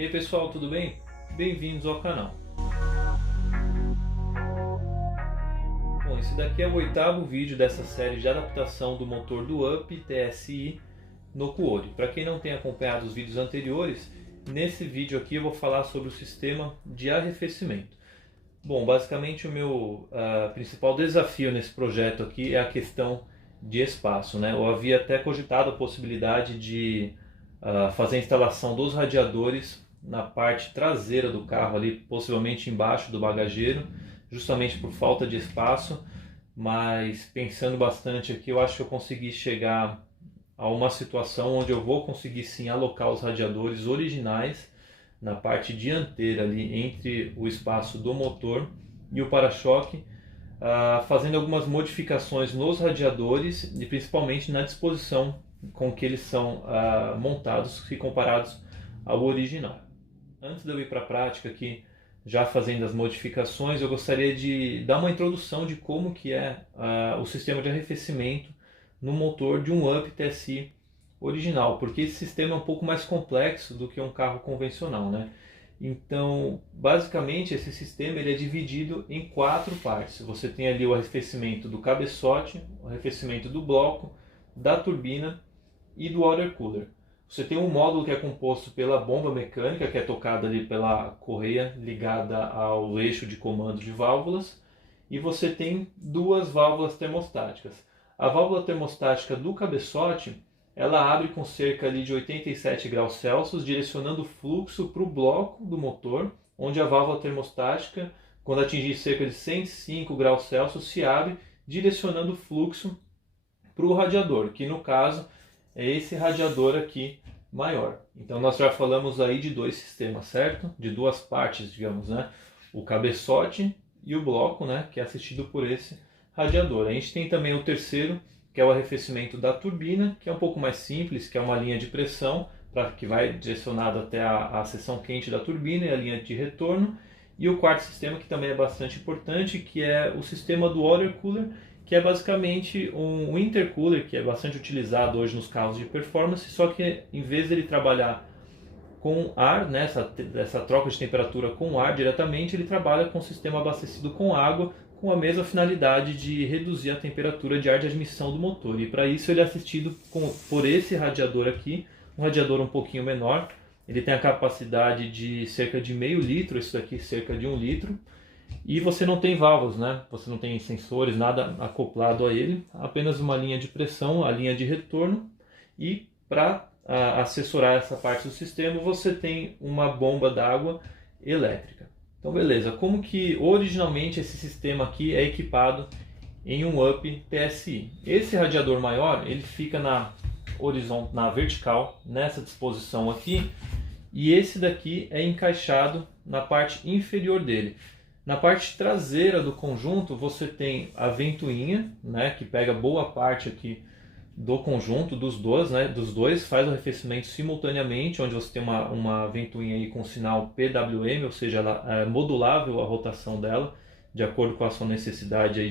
E aí pessoal, tudo bem? Bem-vindos ao canal. Bom, esse daqui é o 8º vídeo dessa série de adaptação do motor do UP TSI no Kuori. Para quem não tem acompanhado os vídeos anteriores, nesse vídeo aqui eu vou falar sobre o sistema de arrefecimento. Bom, basicamente o meu principal desafio nesse projeto aqui é a questão de espaço, né? Eu havia até cogitado a possibilidade de fazer a instalação dos radiadores na parte traseira do carro, ali possivelmente embaixo do bagageiro, justamente por falta de espaço, mas pensando bastante aqui, eu acho que eu consegui chegar a uma situação onde eu vou conseguir sim alocar os radiadores originais na parte dianteira ali entre o espaço do motor e o para-choque, fazendo algumas modificações nos radiadores e principalmente na disposição com que eles são montados se comparados ao original. Antes de eu ir para a prática aqui, já fazendo as modificações, eu gostaria de dar uma introdução de como que é o sistema de arrefecimento no motor de um UP TSI original, porque esse sistema é um pouco mais complexo do que um carro convencional, né? Então, basicamente, esse sistema ele é dividido em 4 partes. Você tem ali o arrefecimento do cabeçote, o arrefecimento do bloco, da turbina e do water cooler. Você tem um módulo que é composto pela bomba mecânica, que é tocada ali pela correia ligada ao eixo de comando de válvulas, e você tem 2 válvulas termostáticas. A válvula termostática do cabeçote, ela abre com cerca ali de 87 graus Celsius, direcionando o fluxo para o bloco do motor, onde a válvula termostática, quando atingir cerca de 105 graus Celsius, se abre, direcionando o fluxo para o radiador, que no caso é esse radiador aqui maior. Então nós já falamos aí de 2 sistemas, certo? De 2 partes, digamos, né? O cabeçote e o bloco, né? Que é assistido por esse radiador. A gente tem também o terceiro, que é o arrefecimento da turbina, que é um pouco mais simples, que é uma linha de pressão que vai direcionado até a seção quente da turbina e a linha de retorno. E o quarto sistema, que também é bastante importante, que é o sistema do water cooler, que é basicamente um intercooler que é bastante utilizado hoje nos carros de performance, só que em vez dele trabalhar com ar, né, essa troca de temperatura com ar diretamente, ele trabalha com um sistema abastecido com água, com a mesma finalidade de reduzir a temperatura de ar de admissão do motor. E para isso ele é assistido por esse radiador aqui, um radiador um pouquinho menor. Ele tem a capacidade de cerca de meio litro, isso daqui cerca de 1 litro. E você não tem válvulas, né? Você não tem sensores, nada acoplado a ele, apenas uma linha de pressão, a linha de retorno. E para assessorar essa parte do sistema, você tem uma bomba d'água elétrica. Então beleza, como que originalmente esse sistema aqui é equipado em um UP TSI? Esse radiador maior, ele fica na vertical, nessa disposição aqui, e esse daqui é encaixado na parte inferior dele. Na parte traseira do conjunto você tem a ventoinha, né, que pega boa parte aqui do conjunto dos dois, né, faz o arrefecimento simultaneamente, onde você tem uma ventoinha aí com sinal PWM, ou seja, ela é modulável a rotação dela, de acordo com a sua necessidade aí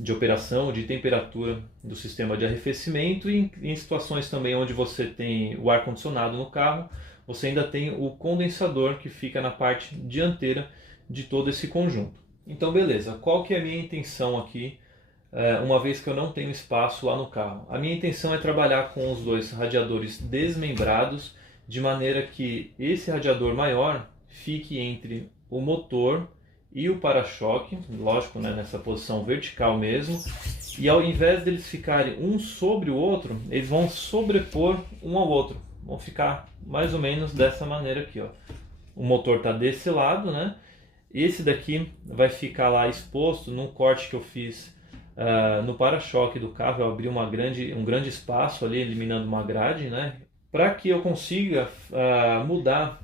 de operação, de temperatura do sistema de arrefecimento. E em situações também onde você tem o ar-condicionado no carro, você ainda tem o condensador que fica na parte dianteira de todo esse conjunto. Então beleza, qual que é a minha intenção aqui, uma vez que eu não tenho espaço lá no carro? A minha intenção é trabalhar com os 2 radiadores desmembrados, de maneira que esse radiador maior fique entre o motor e o para-choque, lógico, né, nessa posição vertical mesmo, e ao invés deles ficarem um sobre o outro, eles vão sobrepor um ao outro, vão ficar mais ou menos dessa maneira aqui, ó. O motor está desse lado, né? Esse daqui vai ficar lá exposto num corte que eu fiz no para-choque do carro. Eu abri um grande espaço ali, eliminando uma grade, né? Para que eu consiga mudar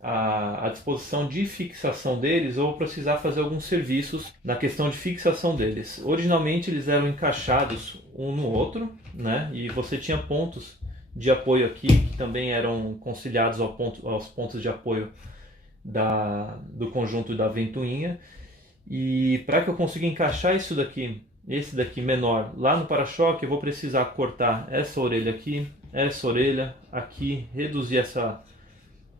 a disposição de fixação deles, ou precisar fazer alguns serviços na questão de fixação deles. Originalmente eles eram encaixados um no outro, né? E você tinha pontos de apoio aqui que também eram conciliados aos pontos de apoio do conjunto da ventoinha. E para que eu consiga encaixar esse daqui menor lá no para-choque, eu vou precisar cortar essa orelha aqui, reduzir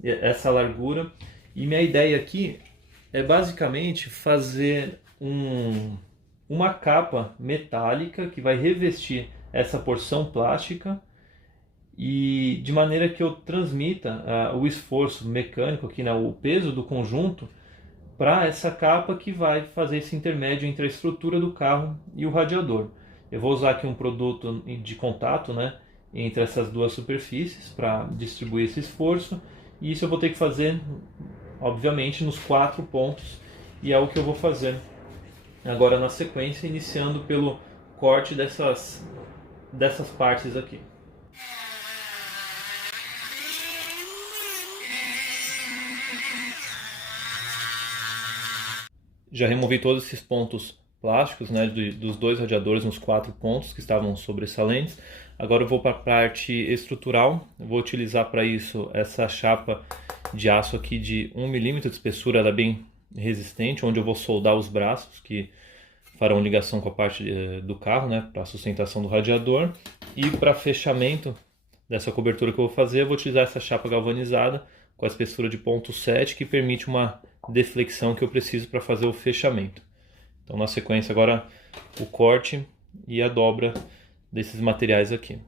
essa largura. E minha ideia aqui é basicamente fazer uma capa metálica que vai revestir essa porção plástica e de maneira que eu transmita o esforço mecânico aqui, né, o peso do conjunto para essa capa que vai fazer esse intermédio entre a estrutura do carro e o radiador. Eu vou usar aqui um produto de contato, né, entre essas duas superfícies para distribuir esse esforço, e isso eu vou ter que fazer, obviamente, nos 4 pontos, e é o que eu vou fazer agora na sequência, iniciando pelo corte dessas partes aqui. Já removi todos esses pontos plásticos, né, dos 2 radiadores nos 4 pontos que estavam sobressalentes. Agora eu vou para a parte estrutural. Eu vou utilizar para isso essa chapa de aço aqui de 1 milímetro de espessura, ela é bem resistente, onde eu vou soldar os braços que farão ligação com a parte do carro, né, para a sustentação do radiador. E para fechamento dessa cobertura que eu vou fazer, eu vou utilizar essa chapa galvanizada com a espessura de 0,7, que permite uma deflexão que eu preciso para fazer o fechamento. Então, na sequência, agora o corte e a dobra desses materiais aqui.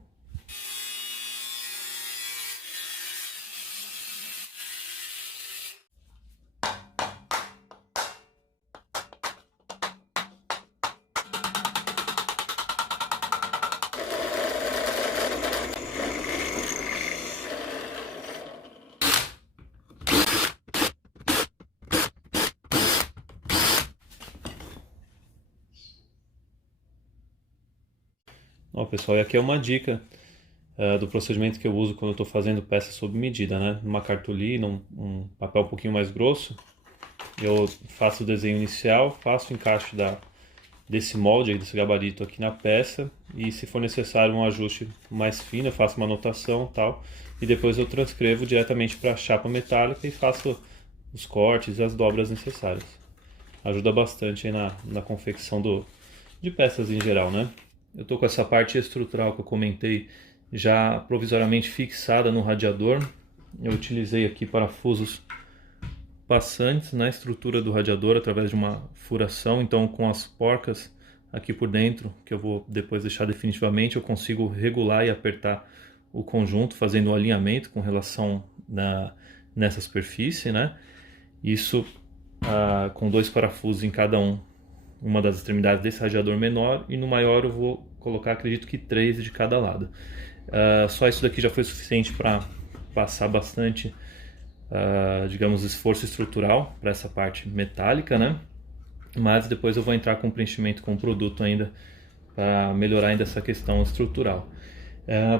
Ó, pessoal, e aqui é uma dica do procedimento que eu uso quando eu estou fazendo peça sob medida, né? Uma cartolina, um papel um pouquinho mais grosso, eu faço o desenho inicial, faço o encaixe desse molde, desse gabarito aqui na peça, e se for necessário um ajuste mais fino, eu faço uma anotação e tal, e depois eu transcrevo diretamente para a chapa metálica e faço os cortes e as dobras necessárias. Ajuda bastante aí na confecção de peças em geral, né? Eu estou com essa parte estrutural que eu comentei já provisoriamente fixada no radiador. Eu utilizei aqui parafusos passantes na estrutura do radiador através de uma furação, então com as porcas aqui por dentro, que eu vou depois deixar definitivamente, eu consigo regular e apertar o conjunto, fazendo o alinhamento com relação nessa superfície, né? Isso com 2 parafusos em cada uma das extremidades desse radiador menor, e no maior eu vou colocar, acredito que 3 de cada lado. Só isso daqui já foi suficiente para passar bastante, digamos, esforço estrutural para essa parte metálica, né? Mas depois eu vou entrar com preenchimento com o produto ainda para melhorar ainda essa questão estrutural.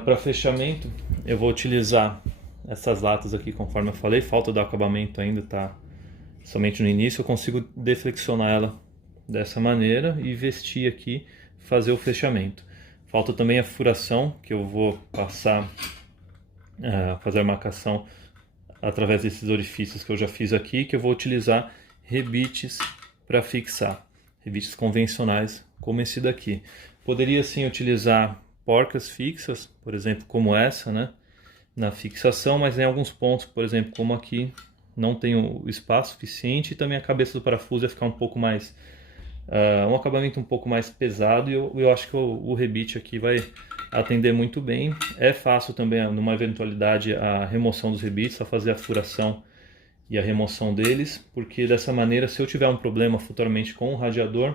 Para fechamento eu vou utilizar essas latas aqui, conforme eu falei, falta do acabamento ainda, tá somente no início. Eu consigo deflexionar ela dessa maneira e vestir aqui, fazer o fechamento. Falta também a furação, que eu vou passar, fazer a marcação através desses orifícios que eu já fiz aqui, que eu vou utilizar rebites para fixar, rebites convencionais como esse daqui. Poderia sim utilizar porcas fixas, por exemplo, como essa, né, na fixação, mas em alguns pontos, por exemplo, como aqui, não tenho espaço suficiente, e também a cabeça do parafuso ia ficar um pouco mais um acabamento um pouco mais pesado, e eu acho que o rebite aqui vai atender muito bem. É fácil também, numa eventualidade, a remoção dos rebites, só fazer a furação e a remoção deles, porque dessa maneira, se eu tiver um problema futuramente com o radiador,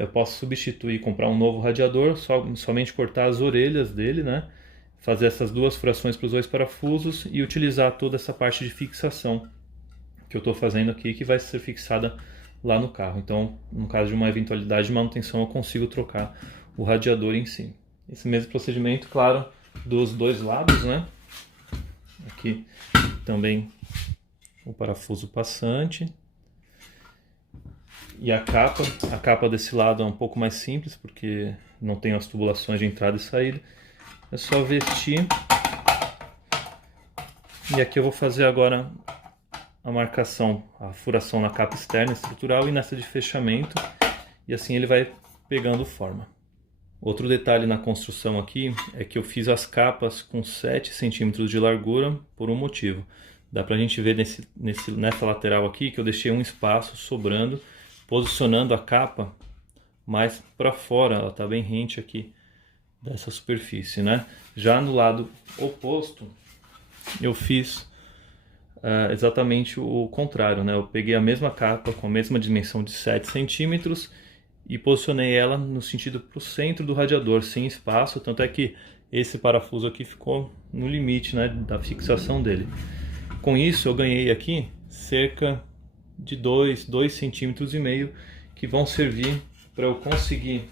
eu posso substituir, comprar um novo radiador, somente cortar as orelhas dele, né? Fazer essas 2 furações para os 2 parafusos e utilizar toda essa parte de fixação que eu estou fazendo aqui, que vai ser fixada lá no carro. Então, no caso de uma eventualidade de manutenção, eu consigo trocar o radiador em si. Esse mesmo procedimento, claro, dos 2 lados, né? Aqui também o parafuso passante. E a capa desse lado é um pouco mais simples, porque não tem as tubulações de entrada e saída. É só vestir. E aqui eu vou fazer agora a marcação, a furação na capa externa estrutural e nessa de fechamento, e assim ele vai pegando forma. Outro detalhe na construção aqui é que eu fiz as capas com 7 centímetros de largura por um motivo. Dá pra gente ver nessa lateral aqui que eu deixei um espaço sobrando, posicionando a capa mais para fora, ela tá bem rente aqui dessa superfície, né? Já no lado oposto, eu fiz exatamente o contrário, né? Eu peguei a mesma capa com a mesma dimensão de 7 centímetros e posicionei ela no sentido para o centro do radiador, sem espaço, tanto é que esse parafuso aqui ficou no limite, né, da fixação dele. Com isso eu ganhei aqui cerca de 2,5 centímetros que vão servir para eu conseguir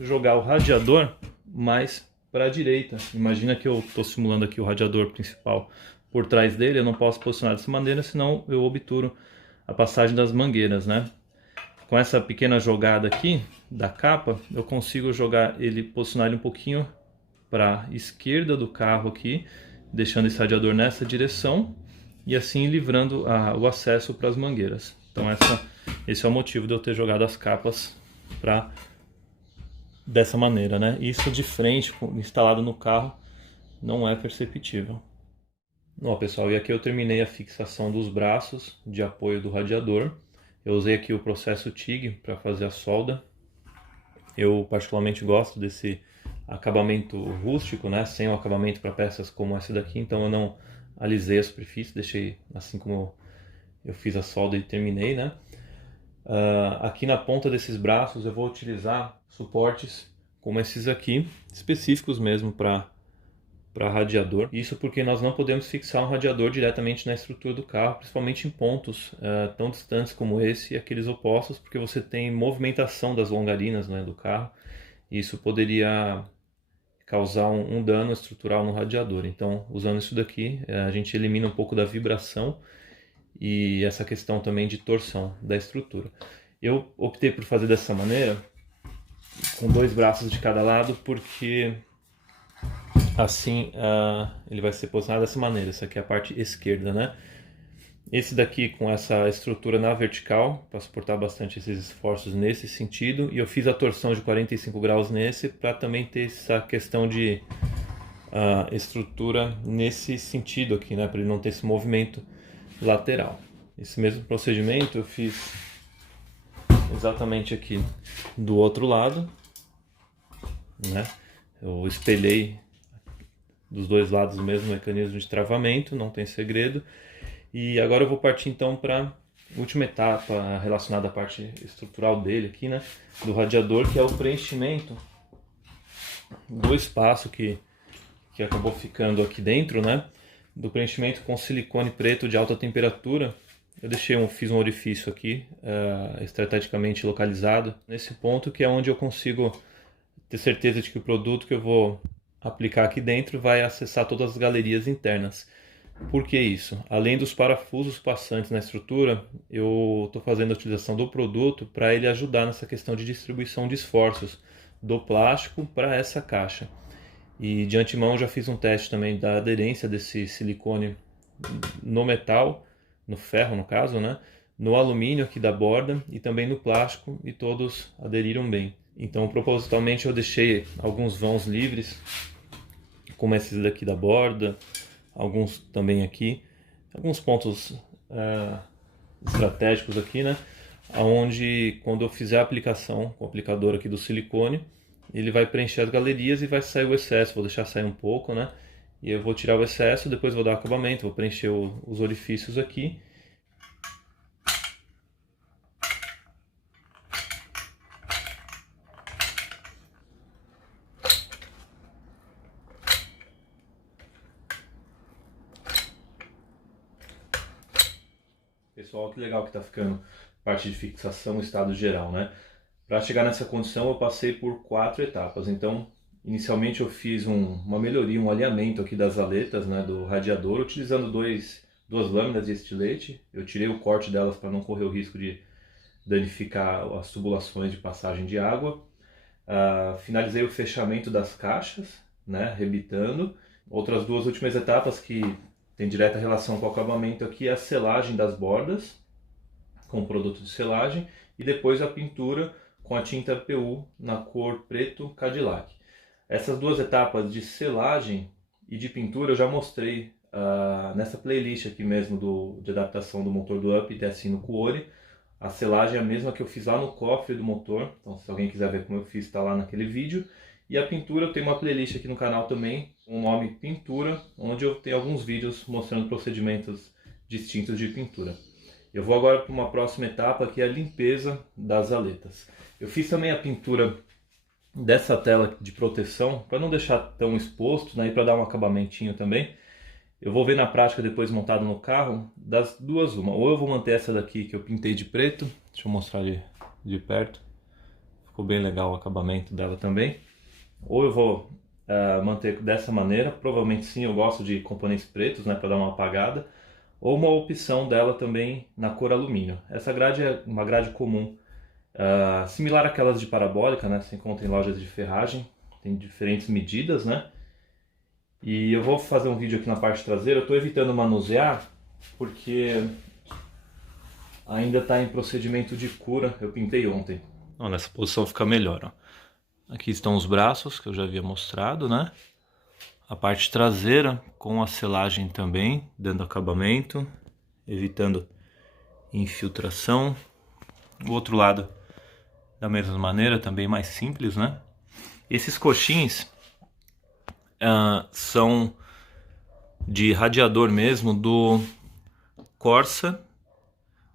jogar o radiador mais para a direita. Imagina que eu estou simulando aqui o radiador principal por trás dele, eu não posso posicionar dessa maneira, senão eu obturo a passagem das mangueiras, né? Com essa pequena jogada aqui da capa, eu consigo posicionar ele um pouquinho para a esquerda do carro aqui, deixando esse radiador nessa direção e assim livrando o acesso para as mangueiras. Então esse é o motivo de eu ter jogado as capas dessa maneira, né? Isso de frente, instalado no carro, não é perceptível. Bom, pessoal, e aqui eu terminei a fixação dos braços de apoio do radiador. Eu usei aqui o processo TIG para fazer a solda. Eu particularmente gosto desse acabamento rústico, né? Sem o acabamento para peças como essa daqui, então eu não alisei a superfície, deixei assim como eu fiz a solda e terminei, né? Aqui na ponta desses braços eu vou utilizar suportes como esses aqui, específicos mesmo para radiador. Isso porque nós não podemos fixar um radiador diretamente na estrutura do carro, principalmente em pontos tão distantes como esse e aqueles opostos, porque você tem movimentação das longarinas, né, do carro, e isso poderia causar um dano estrutural no radiador. Então, usando isso daqui, a gente elimina um pouco da vibração e essa questão também de torção da estrutura. Eu optei por fazer dessa maneira, com 2 braços de cada lado, porque assim ele vai ser posicionado dessa maneira. Essa aqui é a parte esquerda, né? Esse daqui com essa estrutura na vertical, para suportar bastante esses esforços nesse sentido. E eu fiz a torção de 45 graus nesse, para também ter essa questão de estrutura nesse sentido aqui, né? Para ele não ter esse movimento lateral. Esse mesmo procedimento eu fiz exatamente aqui do outro lado, né? Eu espelhei dos 2 lados o mesmo mecanismo de travamento, não tem segredo. E agora eu vou partir então para a última etapa relacionada à parte estrutural dele aqui, né? Do radiador, que é o preenchimento do espaço que acabou ficando aqui dentro, né? Do preenchimento com silicone preto de alta temperatura. Eu fiz um orifício aqui, estrategicamente localizado nesse ponto, que é onde eu consigo ter certeza de que o produto que eu vou aplicar aqui dentro vai acessar todas as galerias internas. Por que isso? Além dos parafusos passantes na estrutura, eu estou fazendo a utilização do produto para ele ajudar nessa questão de distribuição de esforços do plástico para essa caixa. E de antemão já fiz um teste também da aderência desse silicone no metal, no ferro no caso, né? No alumínio aqui da borda e também no plástico, e todos aderiram bem. Então propositalmente eu deixei alguns vãos livres, como esses daqui da borda, alguns também aqui, alguns pontos estratégicos aqui, né? Onde quando eu fizer a aplicação com o aplicador aqui do silicone, ele vai preencher as galerias e vai sair o excesso. Vou deixar sair um pouco, né? E eu vou tirar o excesso, depois vou dar acabamento, vou preencher os orifícios aqui. Pessoal, que legal que tá ficando a parte de fixação, estado geral, né? Para chegar nessa condição eu passei por 4 etapas. Então, inicialmente eu fiz uma melhoria, um alinhamento aqui das aletas, né, do radiador, utilizando duas lâminas de estilete. Eu tirei o corte delas para não correr o risco de danificar as tubulações de passagem de água. Finalizei o fechamento das caixas, né, rebitando. Outras 2 últimas etapas que tem direta relação com o acabamento aqui é a selagem das bordas com produto de selagem e depois a pintura com a tinta PU na cor preto Cadillac. Essas duas etapas de selagem e de pintura eu já mostrei nessa playlist aqui mesmo de adaptação do motor do Up TSI no Kuori. A selagem é a mesma que eu fiz lá no cofre do motor, então se alguém quiser ver como eu fiz, está lá naquele vídeo. E a pintura eu tenho uma playlist aqui no canal também, com o nome Pintura, onde eu tenho alguns vídeos mostrando procedimentos distintos de pintura. Eu vou agora para uma próxima etapa, que é a limpeza das aletas. Eu fiz também a pintura dessa tela de proteção, para não deixar tão exposto, né, e para dar um acabamentinho também. Eu vou ver na prática depois montado no carro, das duas uma. Ou eu vou manter essa daqui que eu pintei de preto, deixa eu mostrar ali de perto. Ficou bem legal o acabamento dela também. Ou eu vou manter dessa maneira, provavelmente sim, eu gosto de componentes pretos, né, para dar uma apagada. Ou uma opção dela também na cor alumínio. Essa grade é uma grade comum, similar àquelas de parabólica, né? Se encontra em lojas de ferragem, tem diferentes medidas, né? E eu vou fazer um vídeo aqui na parte traseira. Eu estou evitando manusear porque ainda está em procedimento de cura. Eu pintei ontem. Ó, nessa posição fica melhor. Ó. Aqui estão os braços que eu já havia mostrado, né? A parte traseira com a selagem também, dando acabamento, evitando infiltração. O outro lado da mesma maneira, também mais simples, né? Esses coxins são de radiador mesmo do Corsa,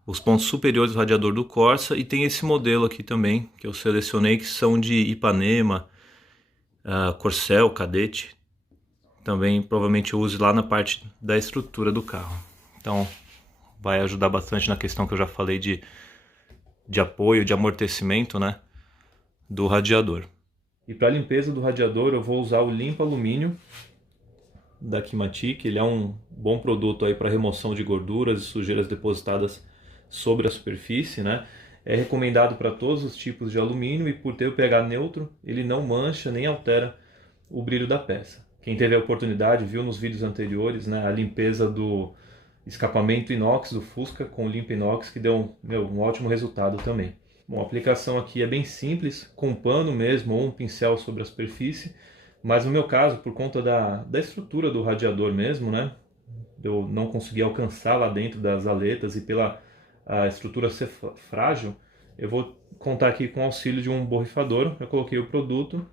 os pontos superiores do radiador do Corsa, e tem esse modelo aqui também, que eu selecionei, que são de Ipanema, Corcel, Cadete. Também provavelmente eu use lá na parte da estrutura do carro. Então vai ajudar bastante na questão que eu já falei de apoio, de amortecimento, né, do radiador. E para a limpeza do radiador eu vou usar o Limpa Alumínio da Kimatic. Ele é um bom produto aí para remoção de gorduras e sujeiras depositadas sobre a superfície, né? É recomendado para todos os tipos de alumínio e por ter o pH neutro, ele não mancha nem altera o brilho da peça. Quem teve a oportunidade viu nos vídeos anteriores, né, a limpeza do escapamento inox do Fusca com o Limpa Inox, que deu um ótimo resultado também. Bom, a aplicação aqui é bem simples, com pano mesmo ou um pincel sobre a superfície, mas no meu caso, por conta da estrutura do radiador mesmo, né, eu não consegui alcançar lá dentro das aletas e pela estrutura ser frágil, eu vou contar aqui com o auxílio de um borrifador. Eu coloquei o produto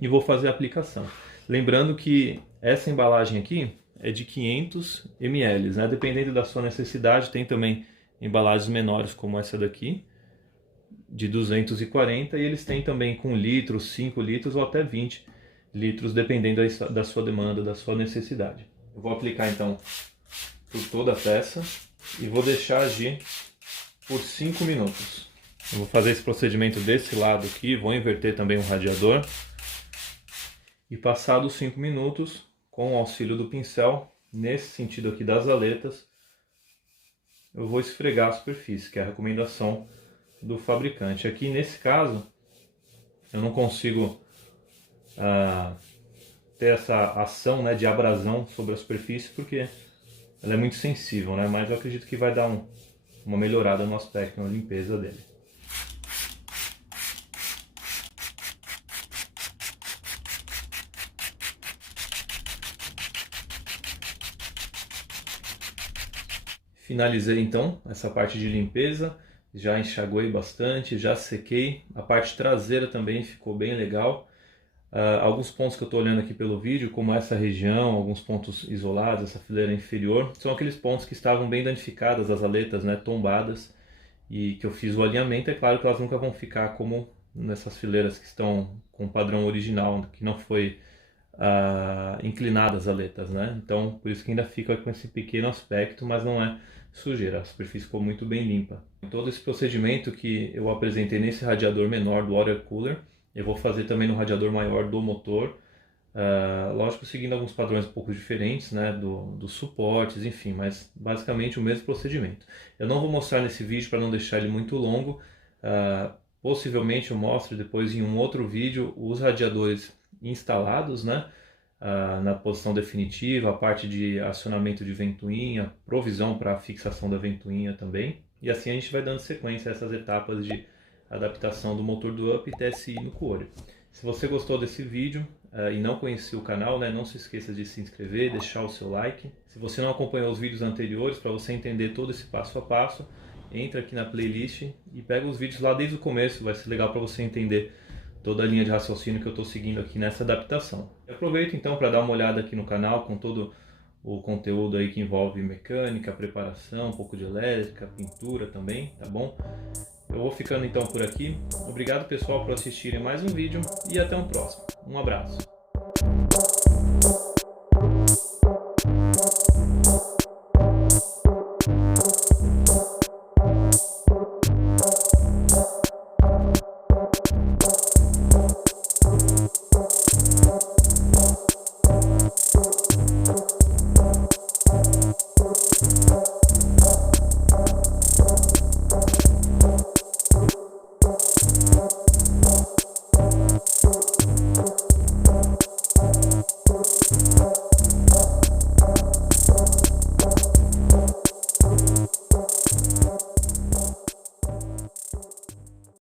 e vou fazer a aplicação. Lembrando que essa embalagem aqui é de 500 ml, né? Dependendo da sua necessidade, tem também embalagens menores como essa daqui, de 240, e eles têm também com litros, 5 litros ou até 20 litros, dependendo da sua demanda, da sua necessidade. Eu vou aplicar então por toda a peça e vou deixar agir por 5 minutos. Eu vou fazer esse procedimento desse lado aqui, vou inverter também o radiador. E passados 5 minutos, com o auxílio do pincel, nesse sentido aqui das aletas, eu vou esfregar a superfície, que é a recomendação do fabricante. Aqui nesse caso, eu não consigo ter essa ação, né, de abrasão sobre a superfície, porque ela é muito sensível, né? Mas eu acredito que vai dar uma melhorada no aspecto, na limpeza dele. Finalizei então essa parte de limpeza, já enxaguei bastante, já sequei. A parte traseira também ficou bem legal. Alguns pontos que eu estou olhando aqui pelo vídeo, como essa região, alguns pontos isolados, essa fileira inferior, são aqueles pontos que estavam bem danificadas, as aletas, né, tombadas, e que eu fiz o alinhamento. É claro que elas nunca vão ficar como nessas fileiras que estão com o padrão original, que não foi inclinadas as aletas, né? Então, por isso que ainda fica com esse pequeno aspecto, mas não é sujeira, a superfície ficou muito bem limpa. Todo esse procedimento que eu apresentei nesse radiador menor do water cooler, eu vou fazer também no radiador maior do motor, lógico seguindo alguns padrões um pouco diferentes, né, dos suportes, enfim, mas basicamente o mesmo procedimento. Eu não vou mostrar nesse vídeo para não deixar ele muito longo, possivelmente eu mostro depois em um outro vídeo os radiadores instalados, né, na posição definitiva, a parte de acionamento de ventoinha, provisão para a fixação da ventoinha também, e assim a gente vai dando sequência a essas etapas de adaptação do motor do Up TSI no Kuori. Se você gostou desse vídeo e não conhecia o canal, né, não se esqueça de se inscrever, deixar o seu like. Se você não acompanhou os vídeos anteriores, para você entender todo esse passo a passo, entra aqui na playlist e pega os vídeos lá desde o começo, vai ser legal para você entender toda a linha de raciocínio que eu estou seguindo aqui nessa adaptação. Eu aproveito então para dar uma olhada aqui no canal com todo o conteúdo aí que envolve mecânica, preparação, um pouco de elétrica, pintura também, tá bom? Eu vou ficando então por aqui. Obrigado pessoal por assistirem mais um vídeo e até um próximo. Um abraço.